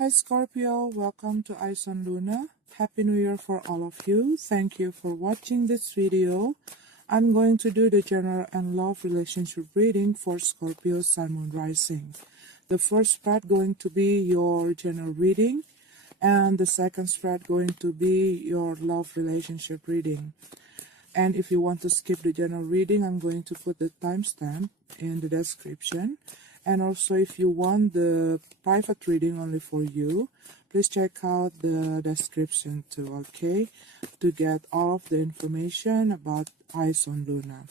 Hi Scorpio, welcome to Eyes on Luna. Happy New Year for all of you. Thank you for watching this video. I'm going to do the general and love relationship reading for Scorpio Sun Moon Rising. The first spread going to be your general reading, and the second spread going to be your love relationship reading. And if you want to skip the general reading, I'm going to put the timestamp in the description. And also, if you want the private reading only for you, please check out the description too, okay? To get all of the information about Eyes on Luna.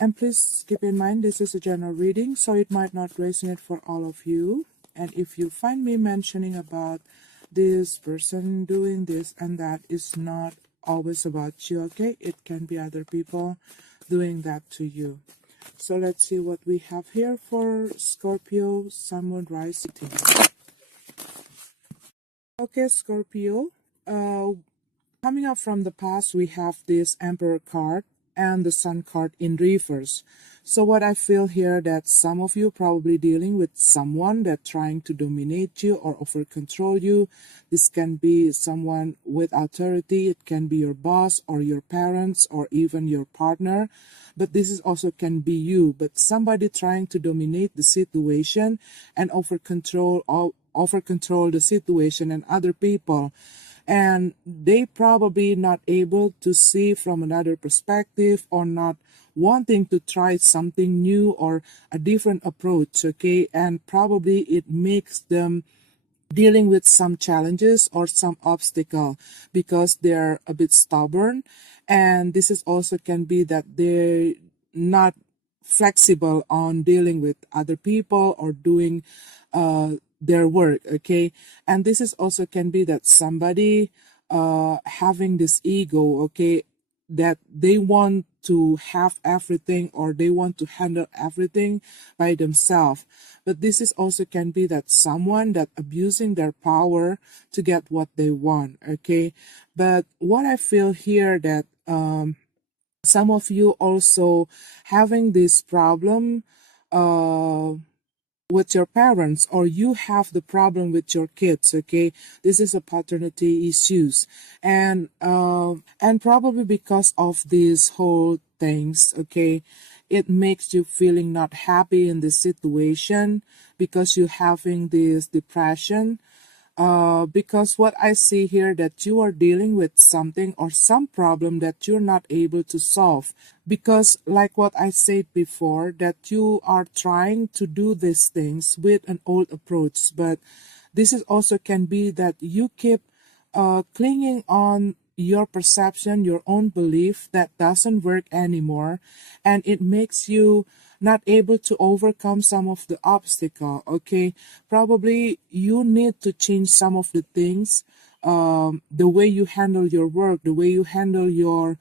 And please keep in mind, this is a general reading, so it might not resonate for all of you. And if you find me mentioning about this person doing this and that, is not always about you, okay? It can be other people doing that to you. So let's see what we have here for Scorpio Sun Moon Rising. Okay, Scorpio, coming up from the past, we have this Emperor card and the Sun card in reverse. So what I feel here, that some of you probably dealing with someone that trying to dominate you or over control you. This can be someone with authority. It can be your boss or your parents or even your partner. But this is also can be you, but somebody trying to dominate the situation and over control the situation and other people. And they probably not able to see from another perspective, or not wanting to try something new or a different approach, okay? And probably it makes them dealing with some challenges or some obstacle because they're a bit stubborn. And this is also can be that they're not flexible on dealing with other people or doing their work, okay? And this is also can be that somebody having this ego, okay, that they want to have everything or they want to handle everything by themselves. But this is also can be that someone that abusing their power to get what they want, okay? But what I feel here that some of you also having this problem with your parents, or you have the problem with your kids, okay? This is a paternity issues, and probably because of these whole things, okay, it makes you feeling not happy in this situation because you having this depression. Because what I see here, that you are dealing with something or some problem that you're not able to solve. Because like what I said before, that you are trying to do these things with an old approach. But this is also can be that you keep clinging on your perception, your own belief that doesn't work anymore. And it makes you not able to overcome some of the obstacle, okay? Probably you need to change some of the things, the way you handle your work, the way you handle your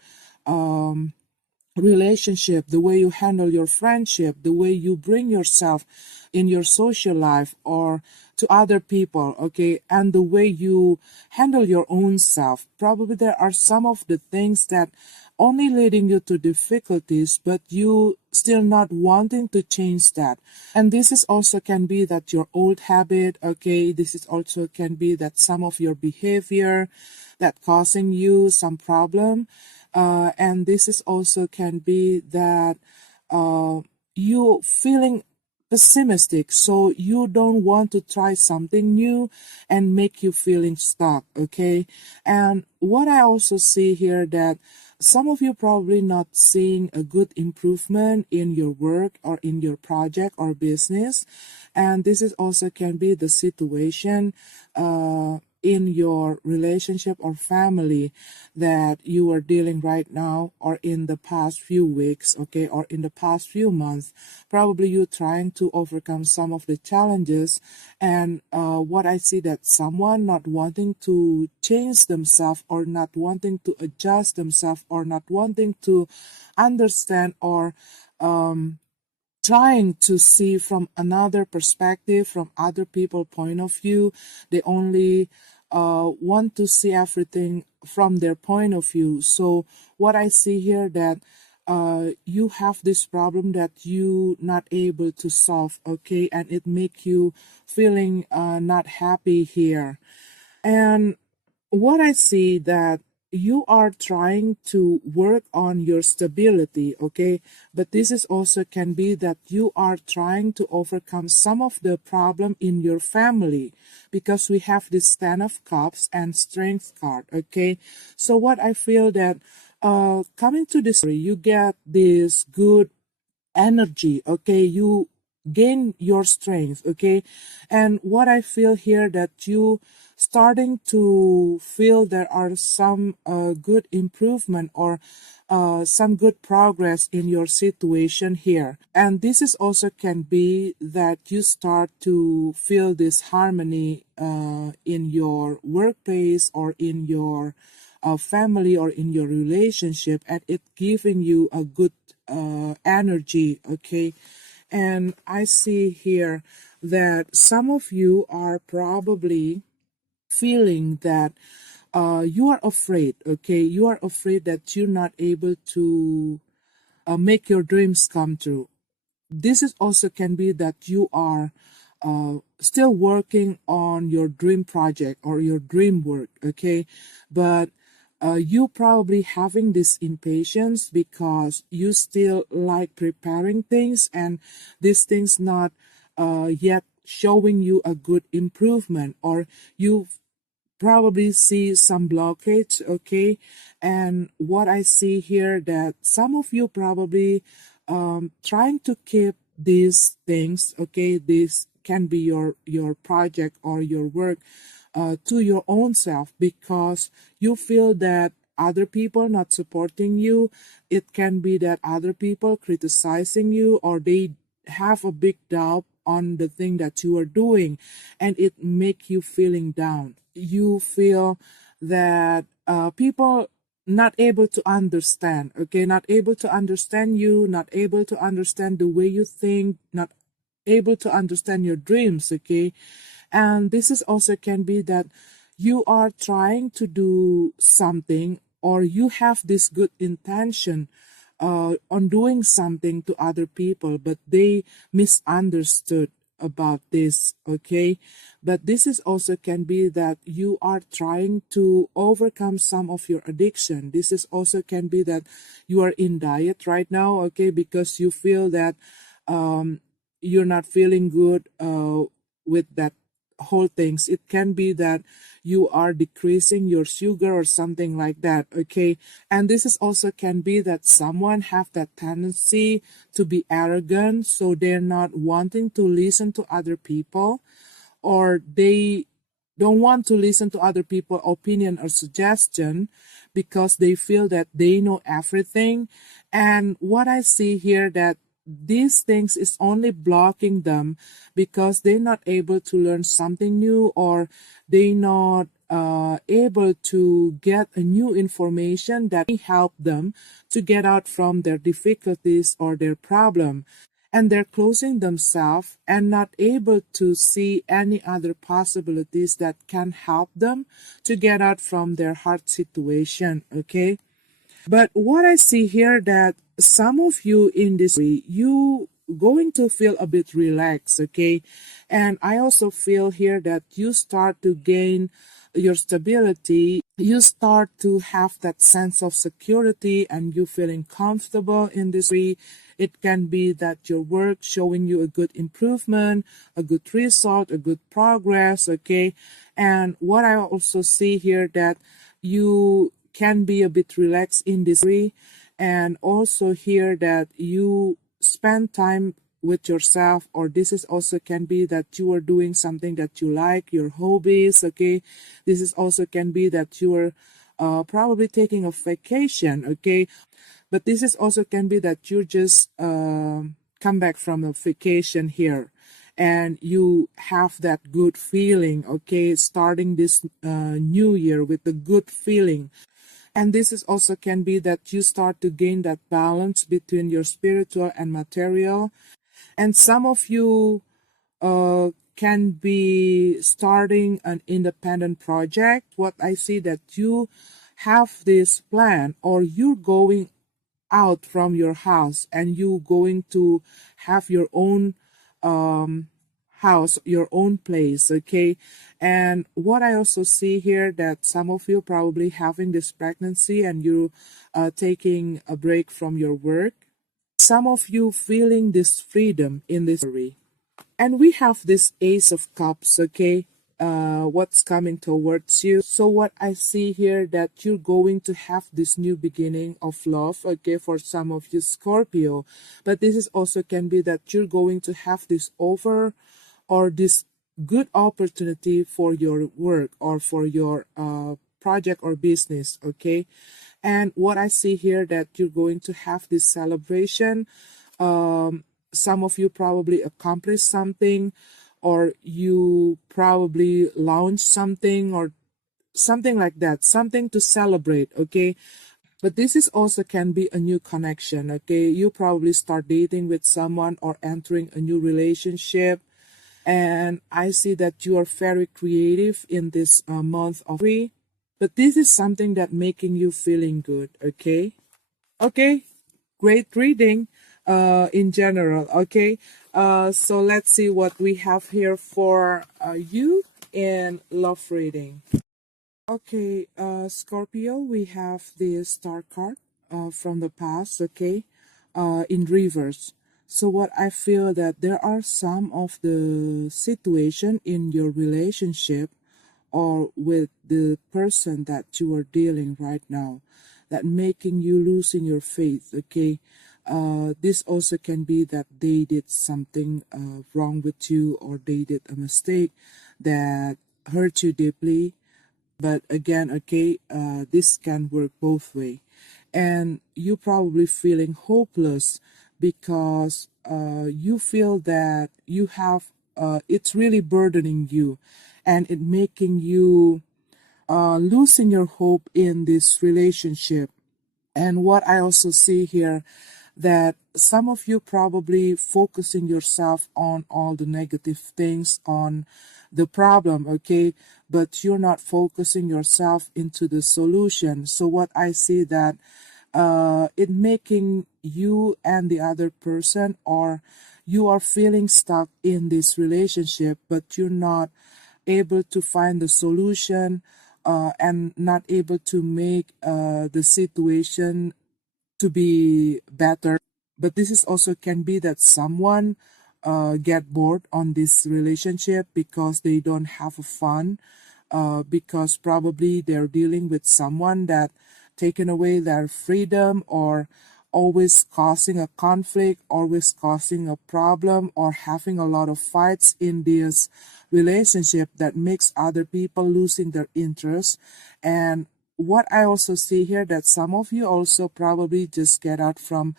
relationship, the way you handle your friendship, the way you bring yourself in your social life or to other people, okay, and the way you handle your own self. Probably there are some of the things that only leading you to difficulties, but you still not wanting to change that. And this is also can be that your old habit, okay, this is also can be that some of your behavior that causing you some problem. And this is also can be that you feeling pessimistic, so you don't want to try something new and make you feeling stuck, okay? And what I also see here, that some of you probably not seeing a good improvement in your work or in your project or business. And this is also can be the situation in your relationship or family that you are dealing right now, or in the past few weeks, okay, or in the past few months. Probably you trying to overcome some of the challenges. And what I see, that someone not wanting to change themselves, or not wanting to adjust themselves, or not wanting to understand, or trying to see from another perspective, from other people's point of view. They only want to see everything from their point of view. So what I see here, that you have this problem that you not able to solve, okay, and it make you feeling not happy here. And what I see that you are trying to work on your stability, okay, but this is also can be that you are trying to overcome some of the problem in your family, because we have this Ten of Cups and Strength card, okay. So what I feel that coming to this, you get this good energy, okay, you gain your strength, okay. And what I feel here that you starting to feel there are some good improvement or some good progress in your situation here. And this is also can be that you start to feel this harmony in your workplace or in your family or in your relationship, and it giving you a good energy, okay. And I see here that some of you are probably feeling that you are afraid, okay, you are afraid that you're not able to make your dreams come true. This is also can be that you are still working on your dream project or your dream work, okay, but you probably having this impatience because you still like preparing things, and these things not yet showing you a good improvement, or you probably see some blockage, okay. And what I see here that some of you probably trying to keep these things, okay, this can be your project or your work to your own self, because you feel that other people not supporting you. It can be that other people criticizing you, or they have a big doubt on the thing that you are doing, and it make you feeling down. You feel that people not able to understand, okay, not able to understand you, not able to understand the way you think, not able to understand your dreams, okay. And this is also can be that you are trying to do something, or you have this good intention on doing something to other people, but they misunderstood about this, okay. But this is also can be that you are trying to overcome some of your addiction. This is also can be that you are in diet right now, okay, because you feel that you're not feeling good with that whole things. It can be that you are decreasing your sugar or something like that, okay. And this is also can be that someone have that tendency to be arrogant, so they're not wanting to listen to other people, or they don't want to listen to other people's opinion or suggestion, because they feel that they know everything. And what I see here that these things is only blocking them, because they're not able to learn something new, or they not able to get a new information that may help them to get out from their difficulties or their problem. And they're closing themselves and not able to see any other possibilities that can help them to get out from their hard situation, okay. But what I see here that some of you in this way, you going to feel a bit relaxed, okay. And I also feel here that you start to gain your stability, you start to have that sense of security, and you feeling comfortable in this way. It can be that your work showing you a good improvement, a good result, a good progress, okay. And what I also see here that you can be a bit relaxed in this way, and also here that you spend time with yourself, or this is also can be that you are doing something that you like, your hobbies, okay. This is also can be that you are probably taking a vacation, okay. But this is also can be that you just come back from a vacation here, and you have that good feeling, okay, starting this new year with a good feeling. And this is also can be that you start to gain that balance between your spiritual and material. And some of you can be starting an independent project. What I see that you have this plan, or you're going out from your house and you going to have your own um house, your own place, okay? And what I also see here that some of you probably having this pregnancy and you taking a break from your work. Some of you feeling this freedom in this story. And we have this Ace of Cups, okay? What's coming towards you. So what I see here that you're going to have this new beginning of love, okay, for some of you Scorpio. But this is also can be that you're going to have this over or this good opportunity for your work or for your project or business, okay? And what I see here that you're going to have this celebration. Some of you probably accomplished something, or you probably launched something, or something like that, something to celebrate, okay? But this is also can be a new connection, okay? You probably start dating with someone or entering a new relationship. And I see that you are very creative in this month of February. But this is something that making you feeling good, okay? Okay, great reading in general, okay? So let's see what we have here for you in love reading. Okay, Scorpio, we have the star card from the past, okay, in reverse. So what I feel that there are some of the situation in your relationship or with the person that you are dealing right now that making you losing your faith, okay? This also can be that they did something wrong with you or they did a mistake that hurt you deeply. But again, okay, this can work both way. And you probably feeling hopeless because you feel that you have, it's really burdening you and it making you losing your hope in this relationship. And what I also see here that some of you probably focusing yourself on all the negative things, on the problem, okay, but you're not focusing yourself into the solution. So what I see that it making you and the other person, or you are feeling stuck in this relationship but you're not able to find the solution and not able to make the situation to be better. But this is also can be that someone get bored on this relationship because they don't have fun, because probably they're dealing with someone that taken away their freedom, or always causing a conflict, always causing a problem, or having a lot of fights in this relationship that makes other people losing their interest. And what I also see here that some of you also probably just get out from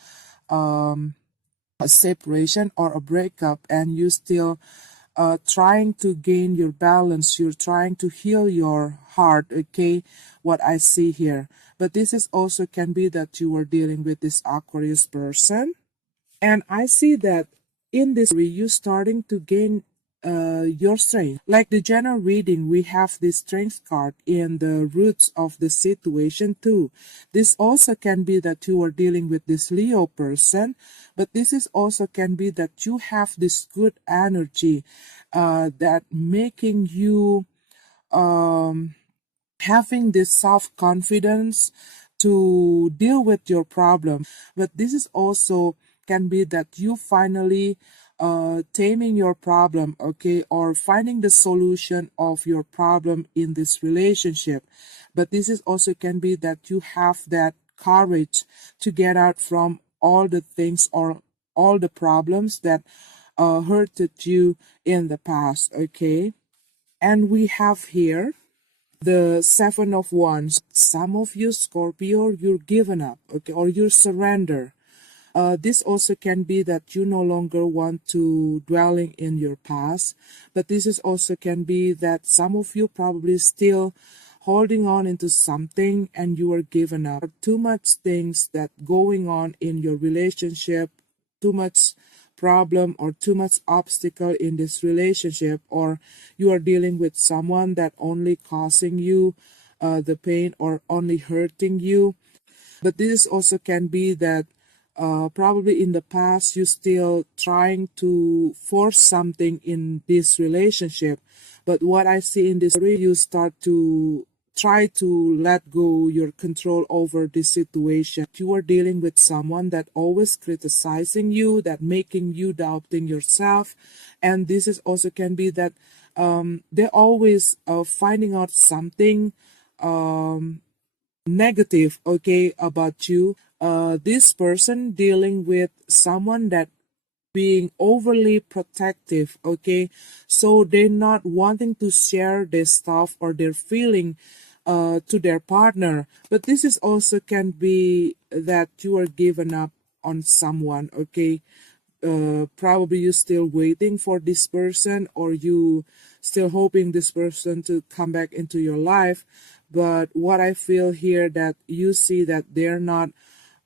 a separation or a breakup and you still trying to gain your balance, you're trying to heal your heart, okay, what I see here. But this is also can be that you are dealing with this Aquarius person. And I see that in this you starting to gain your strength. Like the general reading, we have this strength card in the roots of the situation too. This also can be that you are dealing with this Leo person, but this is also can be that you have this good energy that making you having this self-confidence to deal with your problem. But this is also can be that you finally taming your problem, okay, or finding the solution of your problem in this relationship. But this is also can be that you have that courage to get out from all the things or all the problems that hurted you in the past, okay. And we have here the Seven of Wands. Some of you Scorpio, you're given up, okay, or you surrender. This also can be that you no longer want to dwelling in your past, but this is also can be that some of you probably still holding on into something and you are given up. Too much things that going on in your relationship, too much problem or too much obstacle in this relationship, or you are dealing with someone that only causing you the pain or only hurting you. But this also can be that probably in the past you still trying to force something in this relationship. But what I see in this story, you start to try to let go your control over this situation. You are dealing with someone that always criticizing you, that making you doubting yourself. And this is also can be that they're always finding out something negative, okay, about you. This person dealing with someone that being overly protective, okay, so they're not wanting to share their stuff or their feeling to their partner. But this is also can be that you are given up on someone, okay. Probably you still waiting for this person, or you still hoping this person to come back into your life. But what I feel here that you see that they're not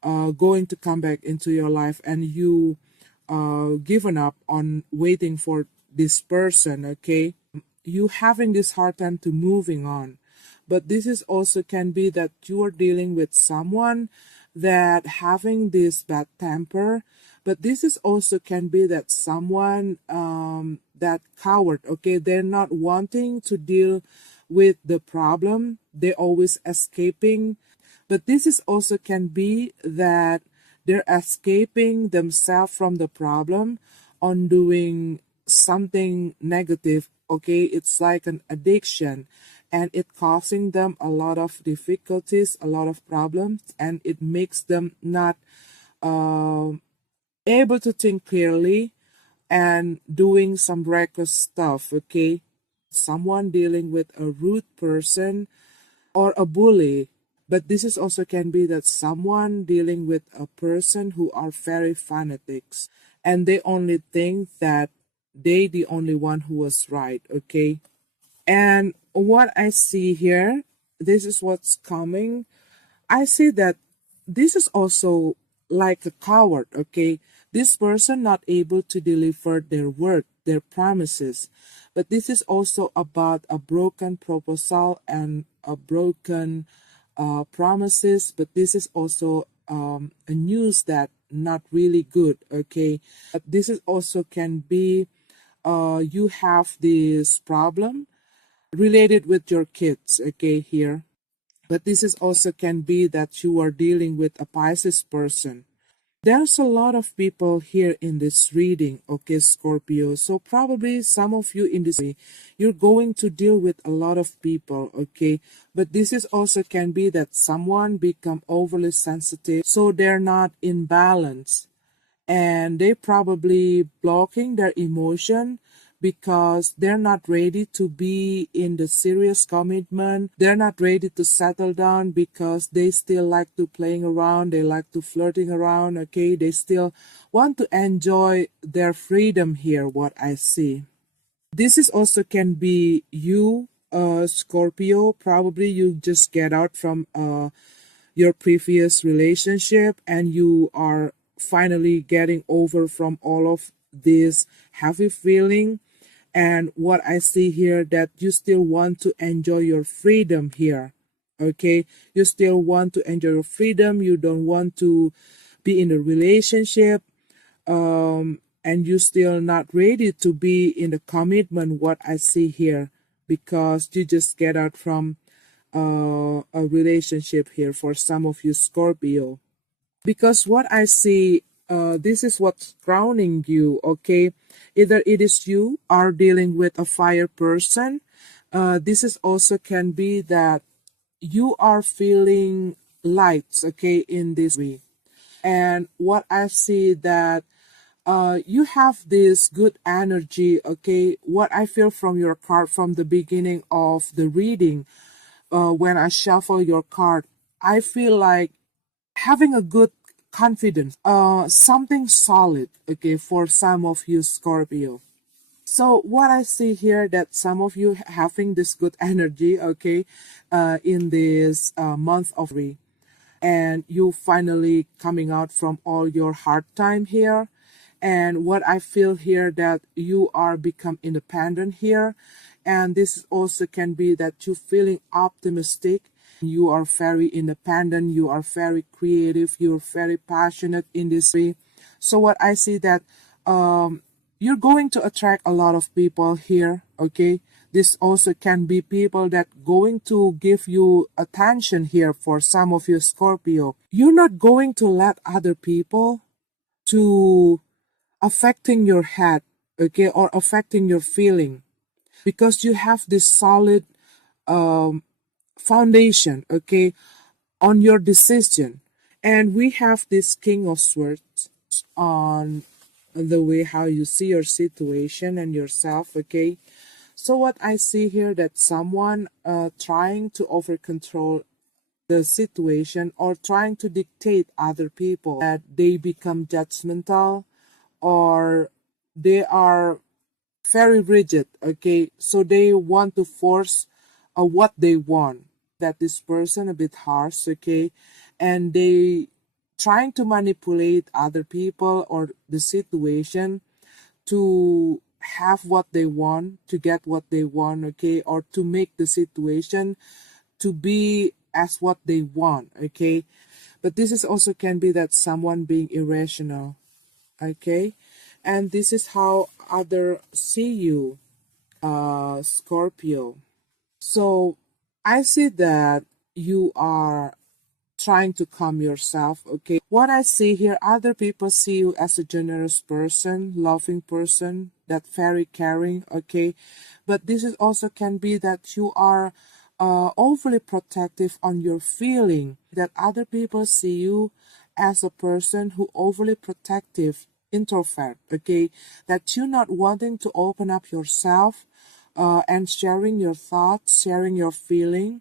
going to come back into your life, and you given up on waiting for this person, okay, you having this hard time to moving on. But this is also can be that you are dealing with someone that having this bad temper. But this is also can be that someone that coward, okay, they're not wanting to deal with the problem, they're always escaping. But this is also can be that they're escaping themselves from the problem on doing something negative, okay. It's like an addiction, and it causing them a lot of difficulties, a lot of problems, and it makes them not able to think clearly and doing some reckless stuff, okay. Someone dealing with a rude person or a bully. But this is also can be that someone dealing with a person who are very fanatics, and they only think that they the only one who was right, okay. And what I see here, this is what's coming. I see that this is also like a coward, okay? This person not able to deliver their word, their promises. But this is also about a broken proposal and a broken promises. But this is also a news that not really good, okay? But this is also can be you have this problem related with your kids, okay, here. But this is also can be that you are dealing with a Pisces person. There's a lot of people here in this reading, okay, Scorpio. So probably some of you in this, you're going to deal with a lot of people, okay. But this is also can be that someone become overly sensitive, so they're not in balance, and they probably blocking their emotion because they're not ready to be in the serious commitment. They're not ready to settle down because they still like to playing around, they like to flirting around, okay. They still want to enjoy their freedom here, what I see. This is also can be you, Scorpio. Probably you just get out from your previous relationship, and you are finally getting over from all of this heavy feeling. And what I see here that you still want to enjoy your freedom here, okay. You still want to enjoy your freedom, you don't want to be in a relationship, and you still not ready to be in the commitment, what I see here, because you just get out from a relationship here for some of you, Scorpio. Because what I see, this is what's crowning you, okay. Either it is you are dealing with a fire person. This is also can be that you are feeling lights, okay, in this way. And what I see that you have this good energy, okay. What I feel from your card from the beginning of the reading, when I shuffle your card, I feel like having a good confidence, something solid, okay, for some of you, Scorpio. So what I see here that some of you having this good energy, okay, in this month of May, and you finally coming out from all your hard time here. And what I feel here that you are become independent here, and this also can be that you feeling optimistic, You are very independent, you are very creative, you're very passionate in this way. So what I see that you're going to attract a lot of people here, okay? This also can be people that going to give you attention here for some of you Scorpio. You're not going to let other people to affecting your head, okay, or affecting your feeling, because you have this solid um, foundation, okay, on your decision. And we have this King of Swords on the way how you see your situation and yourself, okay. So what I see here that someone trying to over control the situation or trying to dictate other people, that they become judgmental or they are very rigid, okay, so they want to force what they want, that this person a bit harsh, okay, and they trying to manipulate other people or the situation to have what they want, to get what they want, okay, or to make the situation to be as what they want, okay. But this is also can be that someone being irrational, okay, and this is how other see you, Scorpio. So I see that you are trying to calm yourself, okay. What I see here, other people see you as a generous person, loving person, that very caring, okay. But this is also can be that you are overly protective on your feeling, that other people see you as a person who overly protective, introvert, okay, that you're not wanting to open up yourself and sharing your thoughts, sharing your feeling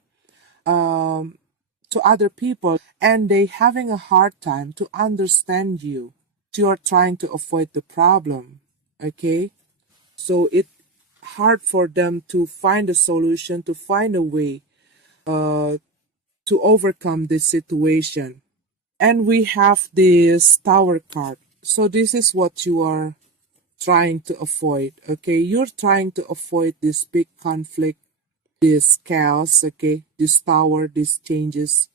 to other people, and they having a hard time to understand you. You're trying to avoid the problem, okay. So it's hard for them to find a solution, to find a way to overcome this situation. And we have this Tower card. So this is what you are trying to avoid, okay. You're trying to avoid this big conflict, this chaos, okay, this Tower, these changes,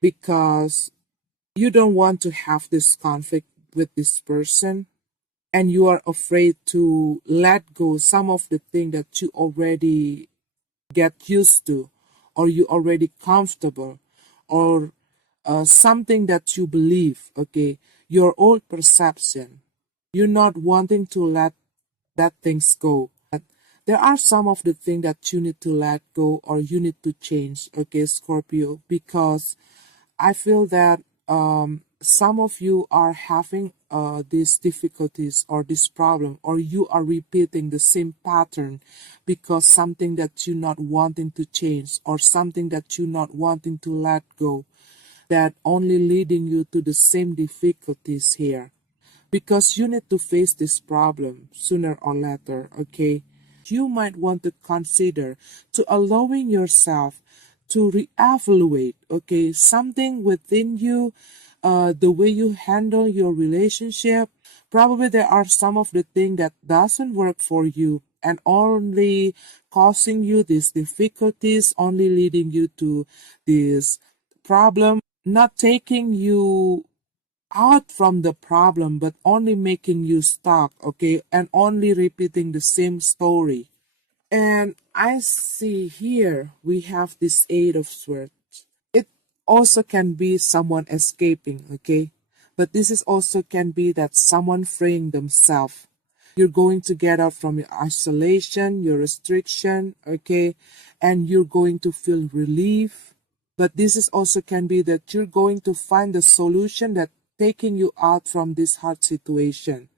because you don't want to have this conflict with this person, and you are afraid to let go some of the thing that you already get used to, or you already comfortable, or something that you believe, okay, your old perception. You're not wanting to let that things go. But there are some of the things that you need to let go or you need to change, okay, Scorpio, because I feel that some of you are having these difficulties or this problem, or you are repeating the same pattern because something that you're not wanting to change or something that you're not wanting to let go, that only leading you to the same difficulties here, because you need to face this problem sooner or later, okay. You might want to consider to allowing yourself to reevaluate, okay, something within you, the way you handle your relationship. Probably there are some of the thing that doesn't work for you and only causing you these difficulties, only leading you to this problem, not taking you out from the problem, but only making you stuck, okay, and only repeating the same story. And I see here we have this Eight of Swords. It also can be someone escaping, okay, but this is also can be that someone freeing themselves. You're going to get out from your isolation, your restriction, okay, and you're going to feel relief. But this is also can be that you're going to find a solution that taking you out from this hard situation.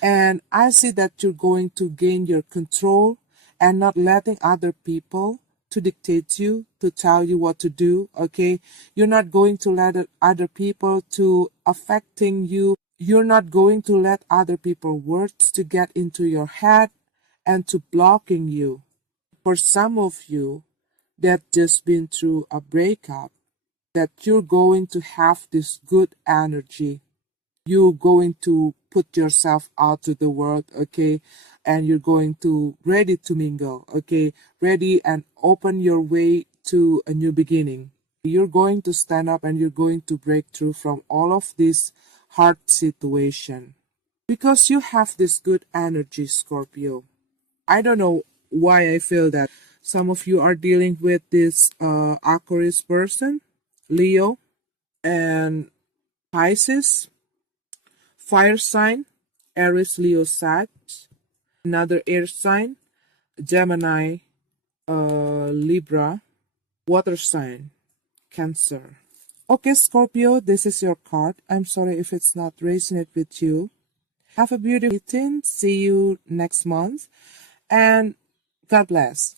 And I see that you're going to gain your control and not letting other people to dictate you, to tell you what to do, okay? You're not going to let other people to affecting you. You're not going to let other people words to get into your head and to blocking you. For some of you that just been through a breakup, that you're going to have this good energy, you're going to put yourself out to the world, okay, and you're going to ready to mingle, okay, ready and open your way to a new beginning. You're going to stand up and you're going to break through from all of this hard situation because you have this good energy, Scorpio. I don't know why I feel that some of you are dealing with this Aquarius person, Leo, and Pisces, fire sign, Aries, Leo, Sag, another air sign, Gemini, Libra, water sign, Cancer. Okay, Scorpio, this is your card. I'm sorry if it's not resonate with you. Have a beautiful evening. See you next month. And God bless.